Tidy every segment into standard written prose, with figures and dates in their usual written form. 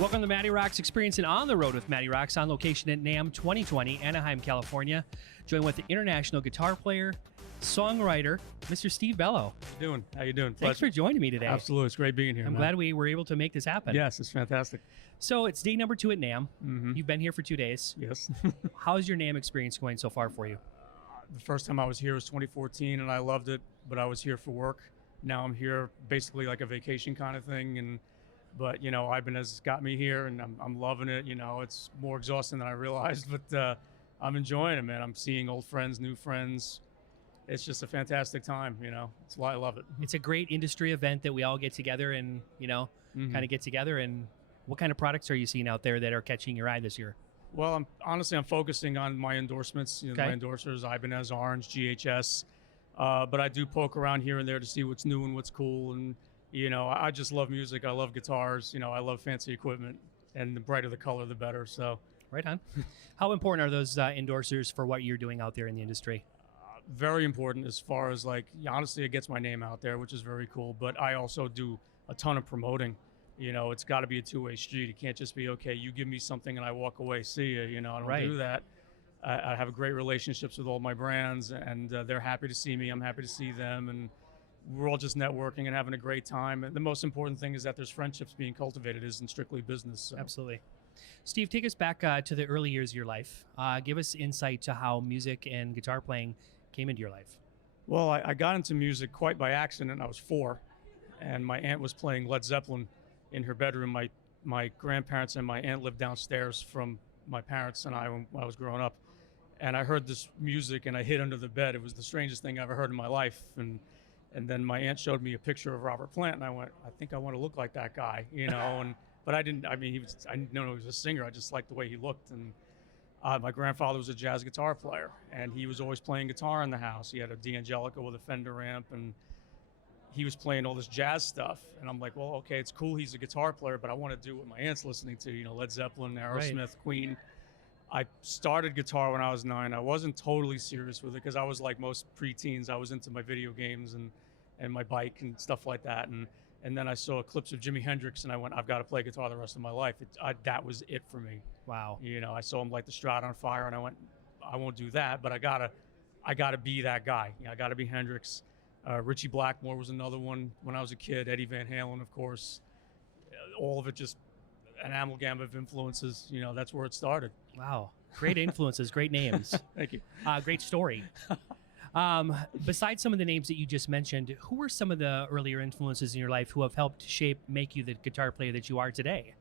Welcome to MattyRocks, experiencing on the road with MattyRocks on location at NAMM 2020, Anaheim, California. Joined with the international guitar player, songwriter, Mr. Steve Bello. How you doing? How you doing? Thanks for joining me today. Absolutely. It's great being here. I'm glad we were able to make this happen. Yes, it's fantastic. So it's day number 2 at NAMM. Mm-hmm. You've been here for 2 days. Yes. How's your NAMM experience going so far for you? The first time I was here was 2014 and I loved it, but I was here for work. Now I'm here basically like a vacation kind of thing. But you know, Ibanez got me here and I'm loving it. You know, it's more exhausting than I realized, but I'm enjoying it, man. I'm seeing old friends, new friends. It's just a fantastic time, you know. It's why I love it. It's a great industry event that we all get together and, you know, kind of get together. And what kind of products are you seeing out there that are catching your eye this year? Well, I'm focusing on my endorsements. You know, my endorsers, Ibanez, Orange, GHS. But I do poke around here and there to see what's new and what's cool. And you know, I just love music. I love guitars. You know, I love fancy equipment, and the brighter the color, the better. So, right on. How important are those endorsers for what you're doing out there in the industry? Very important as far as like, honestly, it gets my name out there, which is very cool. But I also do a ton of promoting. You know, it's got to be a two-way street. It can't just be, okay, you give me something and I walk away, see ya. You know, I don't do that. I have great relationships with all my brands, and they're happy to see me. I'm happy to see them, and we're all just networking and having a great time. And the most important thing is that there's friendships being cultivated. It isn't strictly business. So. Absolutely. Steve, take us back to the early years of your life. Give us insight to how music and guitar playing came into your life. Well, I got into music quite by accident. I was 4, and my aunt was playing Led Zeppelin in her bedroom. My grandparents and my aunt lived downstairs from my parents and I when I was growing up. And I heard this music, and I hid under the bed. It was the strangest thing I ever heard in my life. And then my aunt showed me a picture of Robert Plant, and I went, I think I want to look like that guy, you know. But I didn't. I mean, I didn't know he was a singer. I just liked the way he looked. And my grandfather was a jazz guitar player, and he was always playing guitar in the house. He had a D'Angelico with a Fender amp, and he was playing all this jazz stuff. And I'm like, well, okay, it's cool. He's a guitar player, but I want to do what my aunt's listening to. You know, Led Zeppelin, Aerosmith, Queen. I started guitar when I was 9. I wasn't totally serious with it because I was like most preteens. I was into my video games and my bike and stuff like that. And then I saw clips of Jimi Hendrix, and I went, I've got to play guitar the rest of my life. That was it for me. Wow. You know, I saw him light the Strat on fire, and I went, I won't do that, but I gotta be that guy. You know, I gotta be Hendrix. Richie Blackmore was another one when I was a kid. Eddie Van Halen, of course. All of it just an amalgam of influences. You know, that's where it started. Wow. Great influences, great names. Thank you. Great story. Besides some of the names that you just mentioned, who were some of the earlier influences in your life who have helped make you the guitar player that you are today?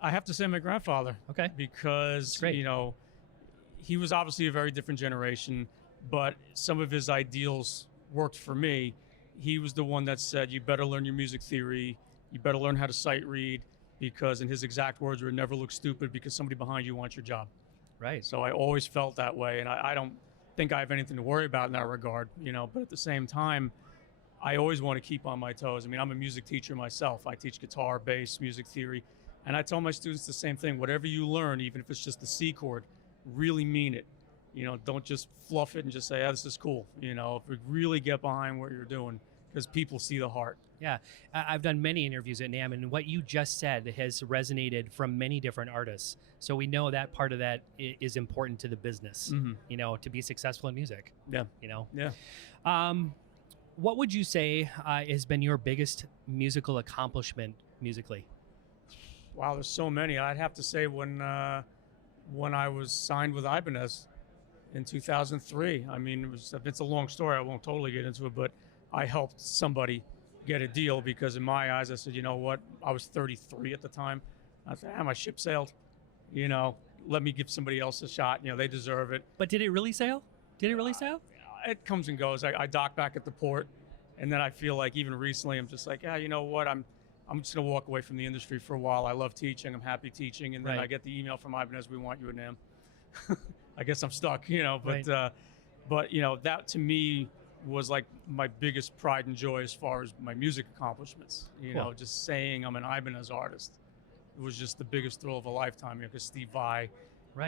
I have to say my grandfather. Okay. Because, you know, he was obviously a very different generation, but some of his ideals worked for me. He was the one that said, you better learn your music theory. You better learn how to sight read, because in his exact words were, never look stupid because somebody behind you wants your job. Right. So I always felt that way, and I don't think I have anything to worry about in that regard, you know, but at the same time, I always want to keep on my toes. I mean, I'm a music teacher myself. I teach guitar, bass, music theory, and I tell my students the same thing. Whatever you learn, even if it's just the C chord, really mean it. You know, don't just fluff it and just say, this is cool. You know, if we really get behind what you're doing, because people see the heart. Yeah, I've done many interviews at NAMM, and what you just said has resonated from many different artists. So we know that part of that is important to the business, you know, to be successful in music. Yeah. You know? Yeah. What would you say has been your biggest musical accomplishment musically? Wow, there's so many. I'd have to say when I was signed with Ibanez in 2003. I mean, it's a long story. I won't totally get into it, but I helped somebody get a deal because in my eyes, I said, you know what? I was 33 at the time. I said, my ship sailed. You know, let me give somebody else a shot. You know, they deserve it. But did it really sail? Did it really sail? It comes and goes. I dock back at the port, and then I feel like even recently, I'm just like, you know what? I'm just gonna walk away from the industry for a while. I love teaching. I'm happy teaching, and then I get the email from Ibanez, we want you at NAMM. I guess I'm stuck. You know, but you know, that to me was like my biggest pride and joy as far as my music accomplishments. You know, just saying I'm an Ibanez artist. It was just the biggest thrill of a lifetime, you know, because Steve Vai,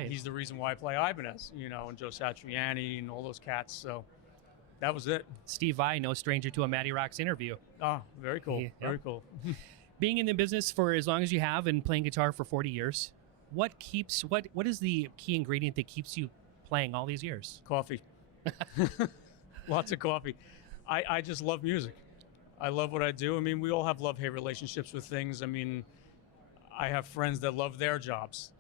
he's the reason why I play Ibanez, you know, and Joe Satriani and all those cats. So that was it. Steve Vai, no stranger to a MattyRocks interview. Oh, very cool. Very cool. Being in the business for as long as you have and playing guitar for 40 years, what is the key ingredient that keeps you playing all these years? Coffee. Lots of coffee. I just love music. I love what I do. I mean, we all have love-hate relationships with things. I mean, I have friends that love their jobs,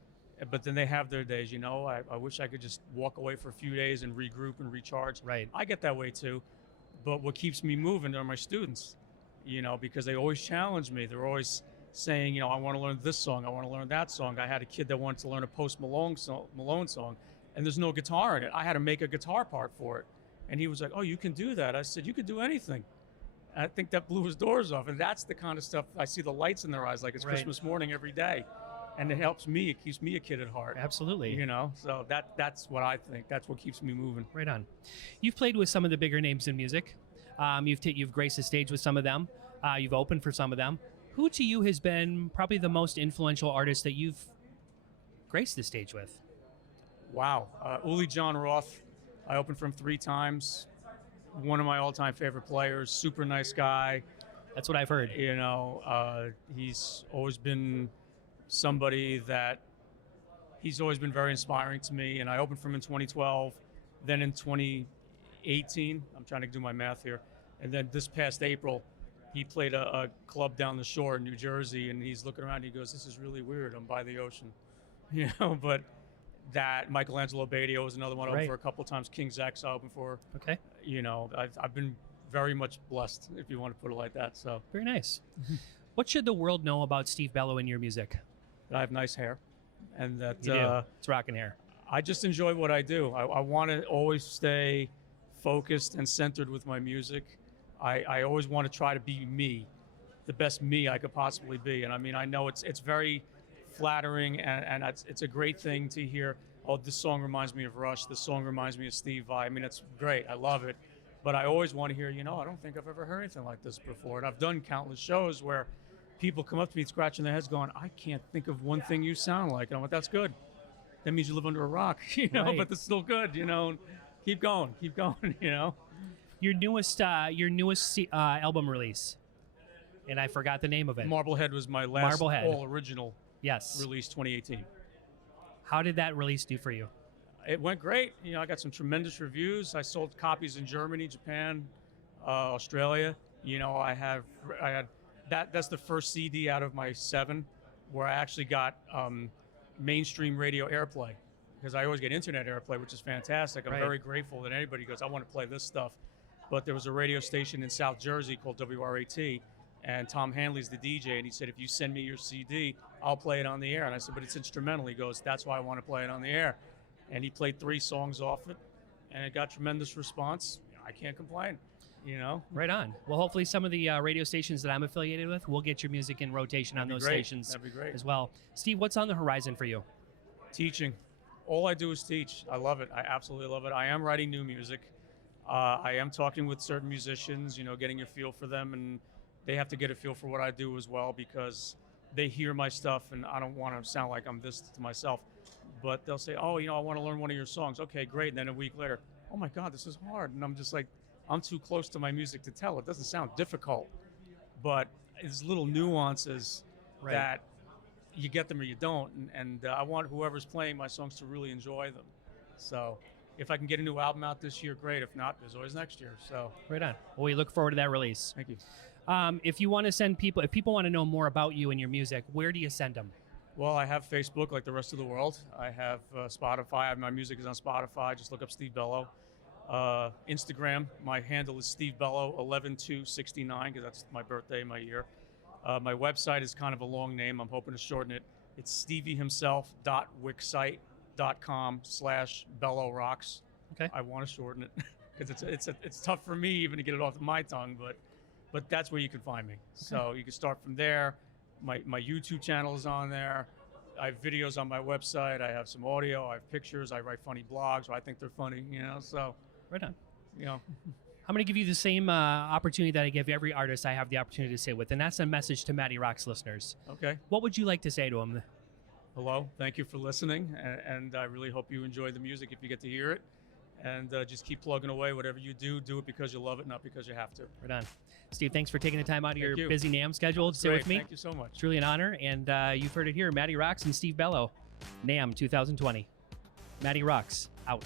but then they have their days, you know. I wish I could just walk away for a few days and regroup and recharge. Right. I get that way too. But what keeps me moving are my students, you know, because they always challenge me. They're always saying, you know, I want to learn this song. I want to learn that song. I had a kid that wanted to learn a Post Malone song, and there's no guitar in it. I had to make a guitar part for it. And he was like, oh, you can do that. I said, you can do anything. I think that blew his doors off. And that's the kind of stuff, I see the lights in their eyes like it's Right. Christmas morning every day. And it helps me. It keeps me a kid at heart. Absolutely. You know, so that's what I think. That's what keeps me moving. Right on. You've played with some of the bigger names in music. You've graced the stage with some of them. You've opened for some of them. Who to you has been probably the most influential artist that you've graced the stage with? Wow. Uli John Roth, I opened for him 3 times. One of my all-time favorite players, super nice guy. That's what I've heard. You know, he's always been somebody that he's always been very inspiring to me. And I opened for him in 2012. Then in 2018, I'm trying to do my math here. And then this past April, he played a club down the shore in New Jersey. And he's looking around and he goes, this is really weird. I'm by the ocean. You know, but that Michelangelo Badio was another one I opened for a couple of times. King's X I opened for. Okay. You know, I've been very much blessed, if you want to put it like that. So Very nice. What should the world know about Steve Bello and your music? I have nice hair, and that You do. It's rocking hair. I just enjoy what I do. I want to always stay focused and centered with my music. I always want to try to be me, the best me I could possibly be. And I mean, I know it's very flattering, and it's a great thing to hear, oh, this song reminds me of Rush, this song reminds me of Steve Vai. I mean, it's great, I love it. But I always want to hear, you know, I don't think I've ever heard anything like this before. And I've done countless shows where people come up to me scratching their heads going, I can't think of one thing you sound like. And I'm like, that's good. That means you live under a rock, you know, Right. but it's still good, you know. Keep going, you know. Your newest album release, and I forgot the name of it. Marblehead was my last Marblehead. all original Yes. release, 2018. How did that release do for you? It went great. You know, I got some tremendous reviews. I sold copies in Germany, Japan, Australia. You know, I had that's the first CD out of my 7 where I actually got mainstream radio airplay, because I always get internet airplay, which is fantastic. I'm Right. very grateful that anybody goes, I want to play this stuff. But there was a radio station in South Jersey called WRAT, and Tom Hanley's the DJ, and he said, if you send me your CD, I'll play it on the air. And I said, but it's instrumental. He goes, that's why I want to play it on the air. And he played 3 songs off it, and it got tremendous response. I can't complain, you know? Right on. Well, hopefully some of the radio stations that I'm affiliated with will get your music in rotation on those stations That'd be great. as well. Steve, what's on the horizon for you? Teaching. All I do is teach. I love it. I absolutely love it. I am writing new music. I am talking with certain musicians, you know, getting a feel for them, and they have to get a feel for what I do as well, because they hear my stuff, and I don't want to sound like I'm this to myself. But they'll say, oh, you know, I want to learn one of your songs. Okay, great. And then a week later, oh my God, this is hard. And I'm just like, I'm too close to my music to tell. It doesn't sound difficult, but it's little nuances Right. that you get them or you don't. And I want whoever's playing my songs to really enjoy them. So if I can get a new album out this year, great. If not, there's always next year. So Right on. Well, we look forward to that release. thank you. If you want to send people, if people want to know more about you and your music, where do you send them? Well, I have Facebook like the rest of the world. I have Spotify. My music is on Spotify. Just look up Steve Bello. Instagram, my handle is Steve Bello 11269, because that's my birthday, my year. My website is kind of a long name. I'm hoping to shorten it. It's steviehimself.wixsite.com/BelloRocks. Okay. I want to shorten it because it's tough for me even to get it off of my tongue, but that's where you can find me. So you can start from there. My YouTube channel is on there. I have videos on my website. I have some audio. I have pictures. I write funny blogs. I think they're funny, you know. So, Right on. you know, I'm going to give you the same opportunity that I give every artist I have the opportunity to sit with, and that's a message to MattyRocks listeners. okay. What would you like to say to them? Hello. Thank you for listening, and I really hope you enjoy the music if you get to hear it. and just keep plugging away. Whatever you do, do it because you love it, not because you have to. Right on. Steve, thanks for taking the time out of Thank your you. busy NAMM schedule to sit Great. with me. Thank you so much. Truly an honor. And you've heard it here, MattyRocks and Steve Bello, NAMM 2020. MattyRocks, out.